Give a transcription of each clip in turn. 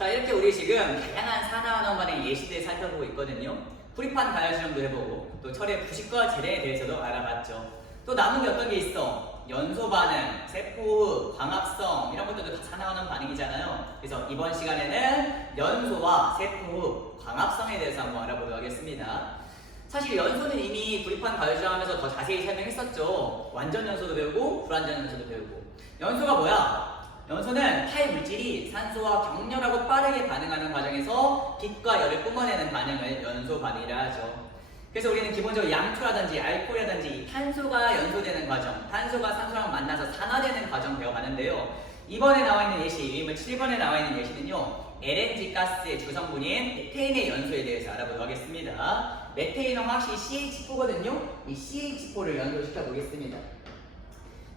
자, 이렇게 우리 지금 다양한 산화환원 반응 예시들 살펴보고 있거든요. 프리판 다이어 실험도 해보고 또 철의 부식과 재래에 대해서도 알아봤죠. 또 남은 게 어떤 게 있어? 연소 반응, 세포흡, 광합성 이런 것들도 다 산화환원 반응이잖아요. 그래서 이번 시간에는 연소와 세포흡, 광합성에 대해서 한번 알아보도록 하겠습니다. 사실 연소는 이미 프리판 다이어 실험하면서 더 자세히 설명했었죠. 완전 연소도 배우고 불완전 연소도 배우고. 연소가 뭐야? 연소는 타입 물질이 산소와 격렬하고 빠르게 반응하는 과정에서 빛과 열을 뿜어내는 반응을 연소 반응이라 하죠. 그래서 우리는 기본적으로 양초라든지 알코올이라든지 탄소가 연소되는 과정, 탄소가 산소랑 만나서 산화되는 과정 배워가는데요. 이번에 나와 있는 예시, 위물 7번에 나와 있는 예시는요. LNG 가스의 주성분인 메테인의 연소에 대해서 알아보도록 하겠습니다. 메테인은 확실히 CH4거든요. 이 CH4를 연소시켜 보겠습니다.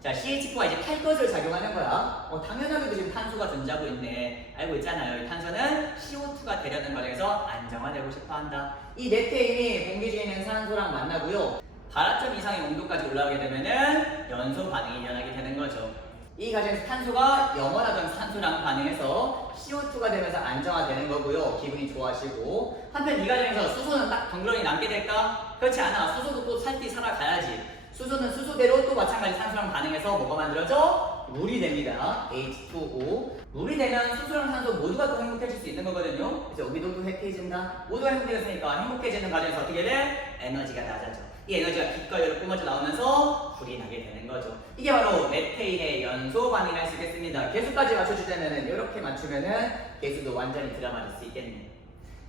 자, CH4가 이제 탈 것을 작용하는 거야. 당연하게도 지금 탄소가 존재하고 있네. 알고 있잖아요. 이 탄소는 CO2가 되려는 과정에서 안정화되고 싶어 한다. 이 메테인이 공기 중에 있는 산소랑 만나고요. 발화점 이상의 온도까지 올라가게 되면은 연소 반응이 일어나게 되는 거죠. 이 과정에서 탄소가 영원하던 산소랑 반응해서 CO2가 되면서 안정화되는 거고요. 기분이 좋아지고. 한편 이 과정에서 수소는 딱 덩그러니 남게 될까? 그렇지 않아. 수소도 또 살띠 살아가야지. 수소는 수소대로 또 마찬가지 산소랑 반응해서 뭐가 만들어져? 물이 됩니다. H2O. 물이 되면 수소랑 산소 모두가 또 행복해질 수 있는 거거든요. 그래서 우리도 또 행복해진다. 모두가 행복해졌으니까 행복해지는 과정에서 어떻게 돼? 에너지가 낮아져. 이 에너지가 빛과 열을 뿜어져 나오면서 불이 나게 되는 거죠. 이게 바로 메테인의 연소 반응을 할 수 있겠습니다. 개수까지 맞춰주자면은 이렇게 맞추면은 개수도 완전히 드라마일 수 있겠네.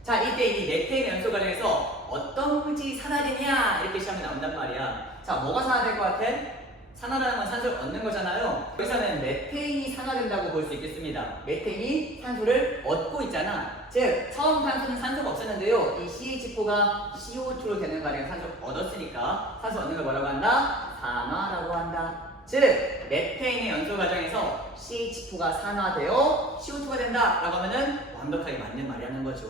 자, 이때 이 메테인 연소 과정에서 어떤 물질이 산화되냐 이렇게 시험에 나온단 말이야. 자, 뭐가 산화될 것 같아? 산화라는 건 산소를 얻는 거잖아요. 여기서는 메테인이 산화된다고 볼 수 있겠습니다. 메테인이 산소를 얻고 있잖아. 즉, 처음 탄소는 산소가 없었는데요. 이 CH4가 CO2로 되는 과정에 산소를 얻었으니까 산소 얻는 걸 뭐라고 한다? 산화라고 한다. 즉, 메테인의 연소 과정에서 CH4가 산화되어 CO2가 된다 라고 하면은 완벽하게 맞는 말이라는 거죠.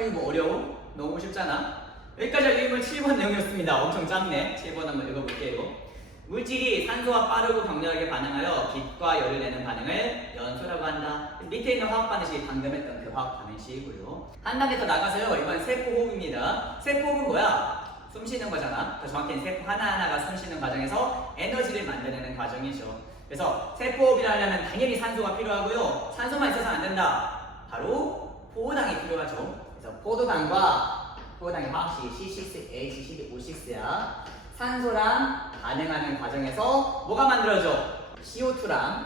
이거 뭐 어려워? 너무 쉽잖아. 여기까지 유물 7번 내용이었습니다. 엄청 짧네. 7번 한번 읽어볼게요. 물질이 산소와 빠르고 격렬하게 반응하여 빛과 열을 내는 반응을 연소라고 한다. 밑에 있는 화학 반응식이 방금 했던 그 화학 반응식이고요. 한 단계 더 나가서요. 이건 세포호흡입니다. 세포호흡은 뭐야? 숨 쉬는 거잖아. 더 정확히는 세포 하나하나가 숨 쉬는 과정에서 에너지를 만들어내는 과정이죠. 그래서 세포호흡을 하려면 당연히 산소가 필요하고요. 산소만 있어서 안 된다. 바로 포도당이 필요하죠. 그래서 포도당의 화학식 C6H12O6야. 산소랑 반응하는 과정에서 뭐가 만들어져? CO2랑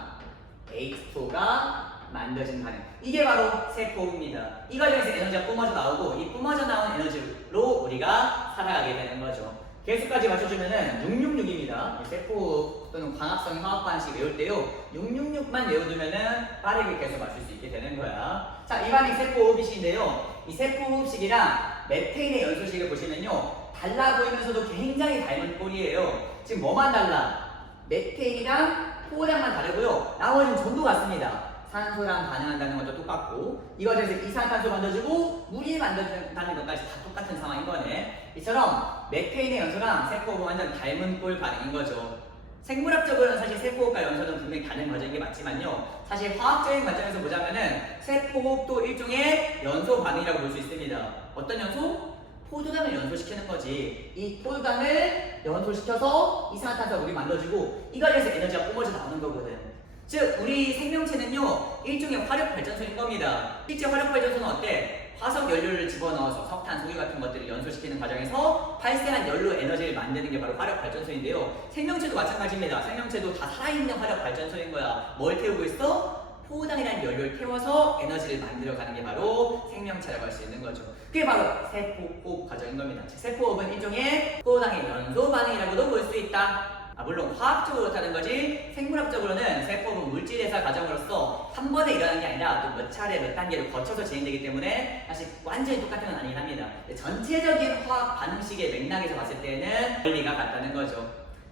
H2가 만들어진 반응. 이게 바로 세포입니다. 이 과정에서 에너지가 뿜어져 나오고 이 뿜어져 나온 에너지로 우리가 살아가게 되는 거죠. 개수까지 맞춰주면은 666입니다. 세포 또는 광합성 화학 반응식 외울 때요. 666만 외워두면은 빠르게 계속 맞출 수 있게 되는 거야. 자, 이 반응이 세포호흡식인데요. 이 세포호흡식이랑 메테인의 연소식을 보시면요. 달라 보이면서도 굉장히 닮은 꼴이에요. 지금 뭐만 달라? 메테인이랑 포도당만 다르고요. 나머지는 전부 같습니다. 산소랑 반응한다는 것도 똑같고 이 과정에서 이산화탄소 만들어주고 물이 만들어준다는 것까지 다 똑같은 상황인 거네. 이처럼 메테인의 연소랑 세포호흡은 완전 닮은 꼴 반응인 거죠. 생물학적으로는 사실 세포호흡과 연소는 분명히 다른 과정인 게 맞지만요. 사실 화학적인 관점에서 보자면은 세포호흡도 일종의 연소 반응이라고 볼 수 있습니다. 어떤 연소? 포도당을 연소시키는 거지. 이 포도당을 연소시켜서 이산화탄소가 물이 만들어주고 이 과정에서 에너지가 뿜어져 나오는 거거든. 즉, 우리 생명체는요, 일종의 화력발전소인 겁니다. 실제 화력발전소는 어때? 화석 연료를 집어넣어서 석탄, 석유 같은 것들을 연소시키는 과정에서 발생한 연료 에너지를 만드는 게 바로 화력발전소인데요. 생명체도 마찬가지입니다. 생명체도 다 살아있는 화력발전소인 거야. 뭘 태우고 있어? 포도당이라는 연료를 태워서 에너지를 만들어가는 게 바로 생명체라고 할 수 있는 거죠. 그게 바로 세포호흡 과정인 겁니다. 즉, 세포호흡은 일종의 포도당의 연소 반응이라고도 볼 수 있다. 물론 화학적으로 그렇다는 거지 생물학적으로는 세포흡은 물질 대사 과정으로서 한 번에 일어나는 게 아니라 또 몇 차례 몇 단계를 거쳐서 진행되기 때문에 사실 완전히 똑같은 건 아니긴 합니다. 전체적인 화학 반응식의 맥락에서 봤을 때는 원리가 같다는 거죠.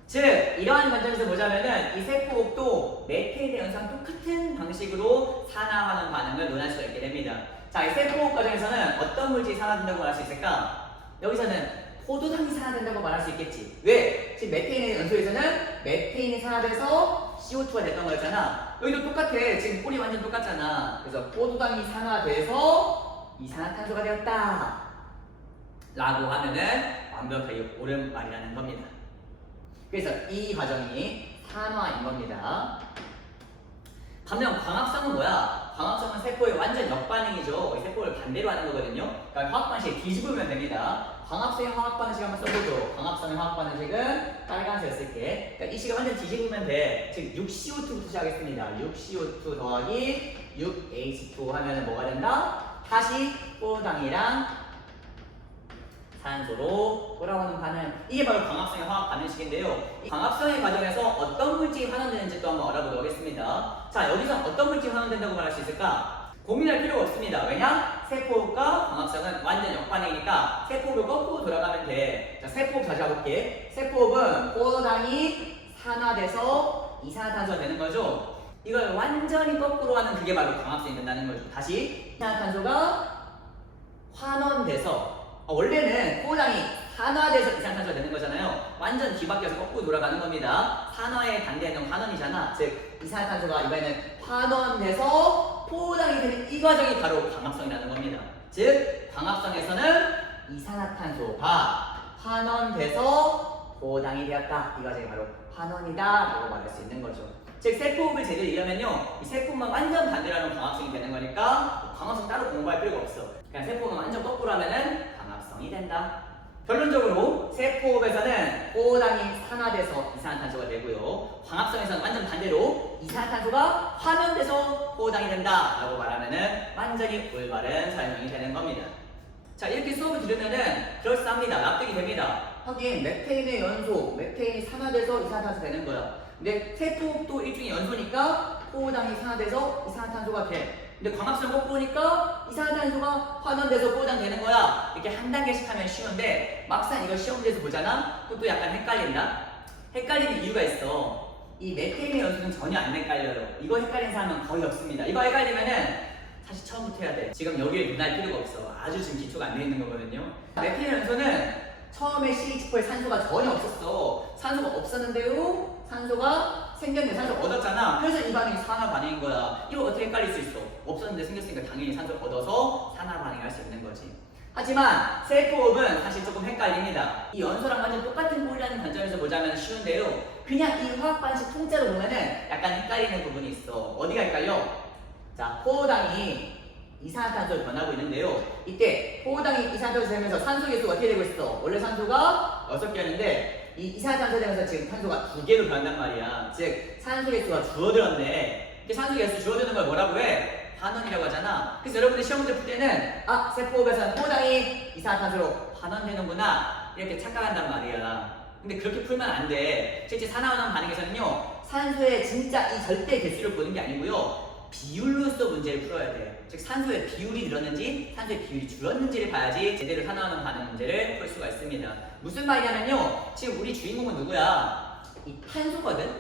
즉, 이러한 관점에서 보자면은 이 세포흡도 메테인의 연소랑 똑같은 방식으로 산화하는 반응을 논할 수가 있게 됩니다. 자, 이 세포흡 과정에서는 어떤 물질이 산화된다고 말할 수 있을까? 여기서는 포도당이 산화된다고 말할 수 있겠지. 왜? 지금 메테인의 연소에서는 메테인이 산화돼서 CO2가 됐던 거였잖아. 여기도 똑같아. 지금 꼴이 완전 똑같잖아. 그래서 포도당이 산화돼서 이산화탄소가 되었다 라고 하면은 완벽하게 옳은 말이라는 겁니다. 그래서 이 과정이 산화인 겁니다. 반면 광합성은 뭐야? 광합성은 세포의 완전 역반응이죠. 세포를 반대로 하는 거거든요. 그러니까 화학 방식에 뒤집으면 됩니다. 광합성의 화학 방식 한번 써보죠. 광합성의 화학 방식은 빨간색 쓸게. 그러니까 이 식을 완전 뒤집으면 돼. 즉 6CO2부터 시작하겠습니다. 6CO2 더하기 6H2 하면 뭐가 된다? 다시 포도당이랑 산소로 돌아오는 반응. 이게 바로 광합성의 화학 반응식인데요. 이 광합성의 과정에서 어떤 물질이 환원되는지 또 한번 알아보도록 하겠습니다. 자, 여기서 어떤 물질이 환원된다고 말할 수 있을까? 고민할 필요가 없습니다. 왜냐? 세포흡과 광합성은 완전 역반응이니까 세포흡을 거꾸로 돌아가면 돼. 자, 세포흡 다시 가볼게. 세포흡은 포도당이 산화돼서 이산화탄소가 되는 거죠. 이걸 완전히 거꾸로 하는 그게 바로 광합성이 된다는 거죠. 다시 이산화탄소가 환원돼서 원래는 포도당이 산화돼서 이산화탄소가 되는 거잖아요. 완전 뒤바뀌어서 거꾸로 돌아가는 겁니다. 산화의 반대는 환원이잖아. 즉 이산화탄소가 이번에는 환원돼서 포도당이 되는 이 과정이 바로 광합성이라는 겁니다. 즉 광합성에서는 이산화탄소가 환원돼서 포도당이 되었다. 이 과정이 바로 환원이다 라고 말할 수 있는 거죠. 즉 세포흡을 제대로 이해하면요, 이 세포만 완전 반대로 하면 광합성이 되는 거니까 광합성 따로 공부할 필요가 없어. 그냥 세포만 완전 거꾸로 하면은 광합성이 된다. 결론적으로 세포흡에서는 포도당이 산화돼서 이산화탄소가 되고요, 광합성에서는 완전 반대로 이산화탄소가 환원돼서 포도당이 된다 라고 말하면은 완전히 올바른 설명이 되는 겁니다. 자, 이렇게 수업을 들으면은 그럴싸합니다. 납득이 됩니다. 하긴 메테인의 연소, 메테인이 산화돼서 이산화탄소 되는 거야. 근데 세포흡도 일종의 연소니까 포도당이 산화돼서 이산화탄소가 돼. 근데 광합성 거꾸로니까 이산화탄소가 환원돼서 포도당 되는 거야. 이렇게 한 단계씩 하면 쉬운데 막상 이걸 시험 문제에서 보잖아? 그것도 약간 헷갈린다? 헷갈리는 이유가 있어. 이 메테인의 연소는 전혀 안 헷갈려요. 이거 헷갈리는 사람은 거의 없습니다. 이거 헷갈리면은 다시 처음부터 해야 돼. 지금 여기에 눈할 필요가 없어. 아주 지금 기초가 안 돼 있는 거거든요. 메테인 연소는 처음에 CH4에 산소가 전혀 없었어. 산소가 없었는데요, 산소가 생겼네. 산소 얻었잖아. 그래서 이 반응이 산화 반응인 거야. 이거 어떻게 헷갈릴 수 있어? 없었는데 생겼으니까 당연히 산소를 얻어서 산화 반응을 할 수 있는 거지. 하지만 세포흡은 사실 조금 헷갈립니다. 이 연소랑 완전 똑같은 꼴이라는 관점에서 보자면 쉬운데요, 그냥 이 화학 반식 통째로 보면은 약간 헷갈리는 부분이 있어. 어디가 헷갈려? 자, 포도당이 이산화탄소를 변하고 있는데요, 이때 포도당이 이산화탄소 되면서 산소 개수가 어떻게 되고 있어? 원래 산소가 6개였는데 이 이산화탄소 되면서 지금 탄소가 2개로 변한단 말이야. 즉 산소 개수가 줄어들었네. 이렇게 산소 개수 줄어드는 걸 뭐라고 해? 환원이라고 하잖아. 그래서 여러분들 시험 문제 풀 때는 세포흡에서는 포도당이 이산화탄소로 환원되는구나 이렇게 착각한단 말이야. 근데 그렇게 풀면 안 돼. 실제 산화환원 반응에서는요, 산소의 진짜 이 절대 개수를 보는 게 아니고요, 비율로서 문제를 풀어야 돼. 즉 산소의 비율이 늘었는지 산소의 비율이 줄었는지를 봐야지 제대로 산화하는 반응 문제를 풀 수가 있습니다. 무슨 말이냐면요, 지금 우리 주인공은 누구야? 이 탄소거든?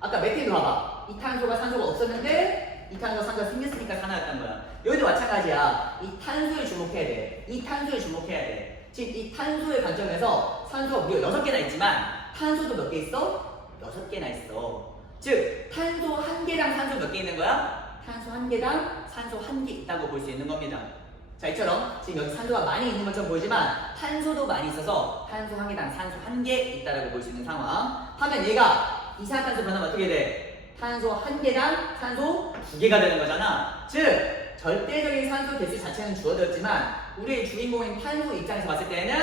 아까 메테인도 봐봐. 이 탄소가 산소가 없었는데 이 탄소가 산소가 생겼으니까 산화였단 거야. 여기도 마찬가지야. 이 탄소에 주목해야 돼. 이 탄소에 주목해야 돼. 지금 이 탄소의 관점에서 산소가 무려 6개나 있지만 탄소도 몇 개 있어? 6개나 있어. 즉 탄소 1개랑 산소 몇 개 있는 거야? 탄소 1개당 산소 1개 있다고 볼 수 있는 겁니다. 자, 이처럼 지금 여기 산소가 많이 있는 것처럼 보이지만 탄소도 많이 있어서 탄소 1개당 산소 1개 있다고 볼 수 있는 상황. 하면 얘가 이산화탄소 변하면 어떻게 돼? 탄소 1개당 산소 2개가 되는 거잖아. 즉 절대적인 산소 개수 자체는 줄어들었지만 우리의 주인공인 탄소 입장에서 봤을 때는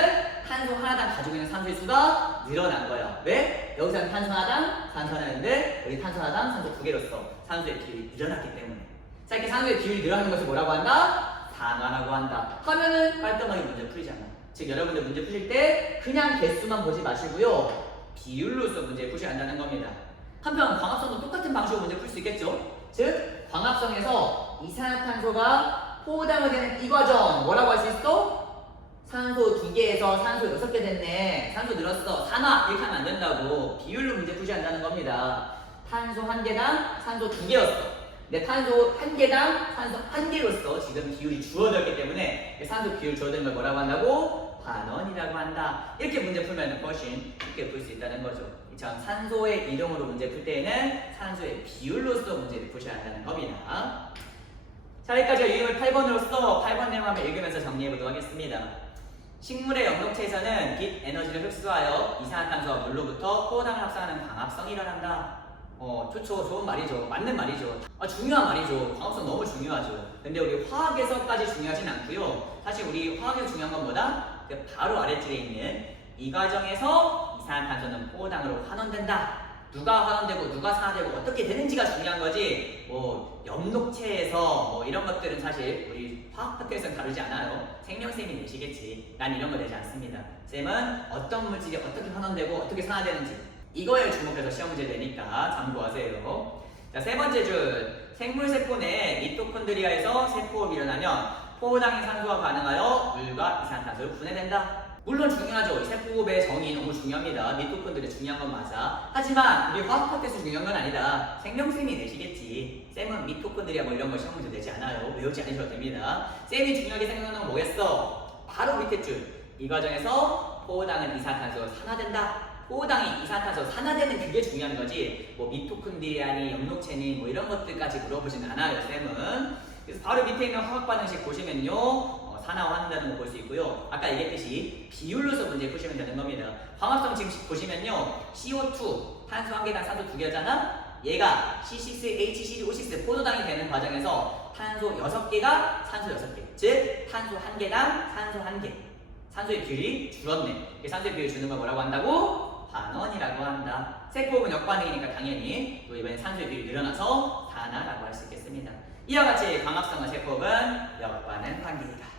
탄소 하나당 가지고 있는 산소의 수가 늘어난 거야. 왜? 여기서는 탄소 하나당 산소 하나인데 여기 탄소 하나당 산소 2개로서 산소의 비율이 늘어났기 때문에. 자, 이렇게 산소의 비율이 늘어나는 것을 뭐라고 한다? 산화라고 한다. 하면은 깔끔하게 문제 풀리잖아. 즉 여러분들 문제 푸실 때 그냥 개수만 보지 마시고요, 비율로서 문제 푸셔야 한다는 겁니다. 한편 광합성도 똑같은 방식으로 문제 풀 수 있겠죠? 즉 광합성에서 이산화탄소가 포도당이 되는 이 과정 뭐라고 할 수 있어? 산소 2개에서 산소 6개 됐네. 산소 늘었어. 산화 이렇게 하면 안 된다고. 비율로 문제 푸셔야 한다는 겁니다. 탄소 1개당 산소 2개였어. 근데 탄소 1개당 산소 1개로서 지금 비율이 줄어들었기 때문에 산소 비율 줄어든 걸 뭐라고 한다고? 환원이라고 한다. 이렇게 문제 풀면 훨씬 쉽게 풀 수 있다는 거죠. 참 산소의 이동으로 문제 풀 때에는 산소의 비율로서 문제를 푸셔야 한다는 겁니다. 자, 여기까지가 유형을 8번으로서 8번 내용 한번 읽으면서 정리해보도록 하겠습니다. 식물의 영역체에서는 빛 에너지를 흡수하여 이산화탄소와 물로부터 포도당을 합성하는 광합성이 일어난다. 좋죠. 좋은 말이죠. 맞는 말이죠. 중요한 말이죠. 광합성 너무 중요하죠. 근데 우리 화학에서까지 중요하진 않고요. 사실 우리 화학에서 중요한 건 뭐다? 그 바로 아래줄에 있는 이 과정에서 이산화탄소는 포도당으로 환원된다. 누가 환원되고 누가 산화되고 어떻게 되는지가 중요한 거지. 뭐 엽록체에서 뭐 이런 것들은 사실 우리 화학 파트에서는 다루지 않아요. 생명쌤이 내시겠지. 난 이런 거 내지 않습니다. 쌤은 어떤 물질이 어떻게 환원되고 어떻게 산화되는지 이거에 주목해서 시험 문제 내니까 참고하세요. 자, 세 번째 줄. 생물세포 내 미토콘드리아에서 세포업이 일어나면 포도당인 산소와 반응하여 물과 이산화탄소를 분해된다. 물론 중요하죠. 이 세포업의 정의 너무 중요합니다. 미토콘드리아 중요한 건 맞아. 하지만 우리 화학 파트에서 중요한 건 아니다. 생명쌤이 내시겠지. 쌤은 미토콘드리아 뭐 이런 거 시험 문제 내지 않아요. 외우지 않으셔도 됩니다. 쌤이 중요하게 생각하는 건 뭐겠어? 바로 밑에 줄. 이 과정에서 포도당은 이산화탄소로 산화된다. 포도당이 이산화탄소 산화되는 그게 중요한 거지. 뭐 미토콘드리아니 엽록체니 뭐 이런 것들까지 물어보진 않아요. 쌤은. 그래서 바로 밑에 있는 화학 반응식 보시면요. 산화한다는 거 볼 수 있고요. 아까 얘기했듯이 비율로서 문제 푸시면 되는 겁니다. 광합성 지금 보시면요. CO2 탄소 1개당 산소 2개잖아. 얘가 C6H12O6 포도당이 되는 과정에서 탄소 6개가 산소 6개. 즉 탄소 1개당 산소 1개. 산소의 비율이 줄었네. 산소의 비율 주는 걸 뭐라고 한다고? 반원이라고 한다. 세포업은 역반응이니까 당연히 또 이번엔 산소의 비율이 늘어나서 산화라고 할 수 있겠습니다. 이와 같이 광합성과 세포업은 역반응 관계이다.